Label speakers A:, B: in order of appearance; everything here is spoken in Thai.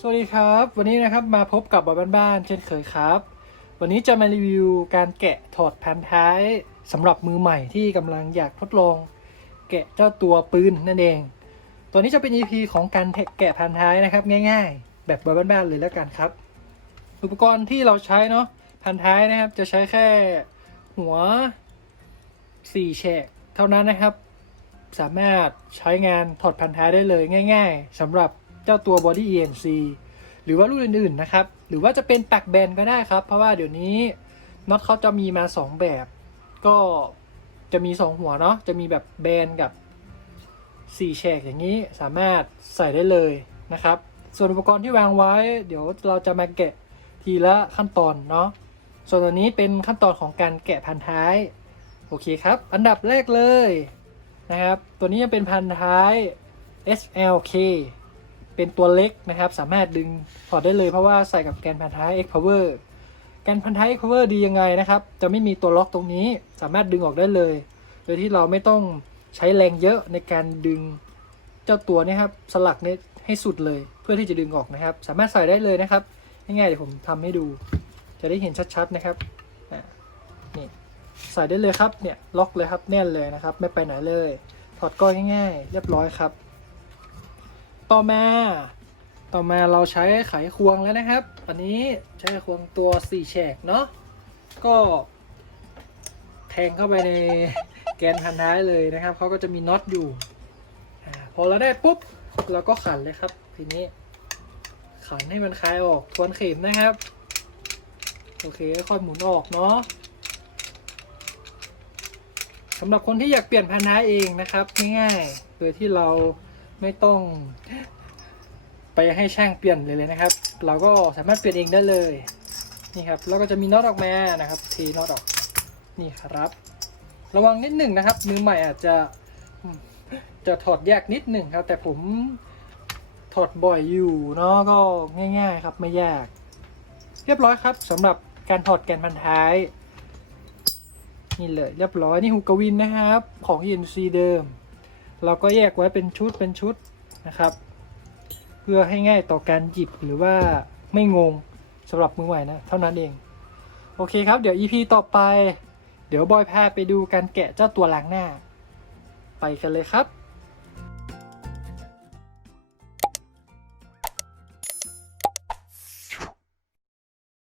A: สวัสดีครับ วันนี้นะครับมาพบกับบอยบ้านๆเช่นเคยครับ วันนี้จะมารีวิวการแกะถอดแผ่นท้ายสำหรับมือใหม่ที่กำลังอยากทดลอง แกะเจ้าตัวปืนนั่นเอง ตัวนี้จะเป็น EP ของการแกะแผ่นท้ายนะครับ ง่ายๆ แบบบอยบ้านๆเลยแล้วกันครับ อุปกรณ์ที่เราใช้เนาะแผ่นท้ายนะครับจะใช้แค่หัวสี่แฉกเท่านั้นนะครับ สามารถใช้งานถอดแผ่นท้ายได้เลยง่าย ๆสำหรับ เจ้าตัว Body ENC หรือว่ารุ่นอื่นๆนะครับ หรือว่าจะเป็นปักแบนก็ได้ครับ เพราะว่าเดี๋ยวนี้น็อตเขาจะมีมา 2 แบบ ก็จะมี 2 หัวเนาะจะมีแบบแบนกับ4แฉกอย่างนี้สามารถใส่ได้เลยนะครับ ส่วนอุปกรณ์ที่วางไว้ เดี๋ยวเราจะมาแกะทีละขั้นตอนเนาะส่วนตัวนี้เป็นขั้นตอนของการแกะพันท้าย โอเคครับ อันดับแรกเลยนะครับ ตัวนี้จะเป็นพันท้าย SLK เป็นตัวเล็กนะครับ สามารถดึงถอดได้เลยเพราะว่าใส่กับแกนพันท้าย X Power แกนพันท้าย X Power ดียังไงนะครับ จะไม่มีตัวล็อกตรงนี้ สามารถดึงออกได้เลย โดยที่เราไม่ต้องใช้แรงเยอะในการดึงเจ้าตัวนี้ครับสลักเนี่ยให้สุดเลยเพื่อที่จะดึงออกนะครับ สามารถใส่ได้เลยนะครับง่ายๆเดี๋ยวผมทำให้ดู จะได้เห็นชัดๆนะครับนี่ใส่ได้เลยครับเนี่ยล็อกเลยครับแน่นเลยนะครับ ไม่ไปไหนเลย ถอดก้อยง่ายๆ เรียบร้อยครับ ต่อมา ต่อมาเราใช้ไขควงแล้วนะครับ อันนี้ใช้ไขควงตัวสี่แฉกเนาะ ก็แทงเข้าไปในแกนพันท้ายเลยนะครับ เขาก็จะมีน็อตอยู่อพอเราได้ปุ๊บเราก็ขันเลยครับ ทีนี้ ขันให้มันคลายออกทวนเข็มนะครับ โอเคค่อยหมุนออกเนาะสำหรับคนที่อยากเปลี่ยนพันท้ายเองนะครับง่ายๆโดยที่เรา ไม่ต้อง ไปให้ช่างเปลี่ยนเลยเลยนะครับ เราก็สามารถเปลี่ยนเองได้เลยนี่ครับแล้วก็จะมีน็อตออกมานะครับทีน็อตออกนี่ครับ ระวังนิดหนึ่งนะครับ มือใหม่อาจจะจะถอดแยกนิดหนึ่งครับ แต่ผมถอดบ่อยอยู่เนาะก็ง่าย ๆ ครับไม่ยาก เรียบร้อยครับสำหรับการถอดแกนพันท้ายนี่เลยเรียบร้อยนี่ฮูกวินนะครับ ของ ENC เดิม เราก็แยกไว้เป็นชุดเป็นชุดนะครับ เพื่อให้ง่ายต่อการหยิบหรือว่าไม่งงสำหรับมือใหม่นะเท่านั้นเอง โอเคครับเดี๋ยว EP ต่อไป เดี๋ยวบอยพาไปดูการแกะเจ้าตัวล้างหน้า ไปกันเลยครับ